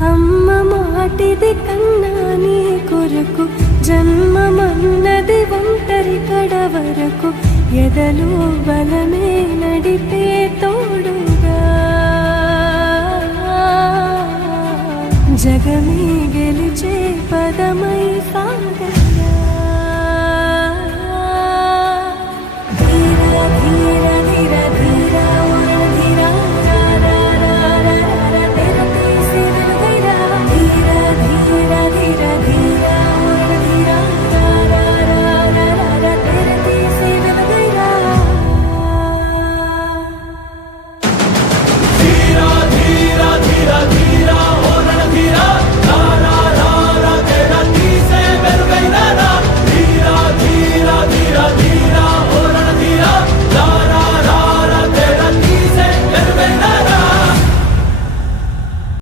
అమ్మ మాటిది కన్నా నీ కొరకు జన్మమన్నది ఒంటరి కడ వరకు ఎదలో బలమే నడిపే తోడుగా జగమే గెలిచే పదమై సాగ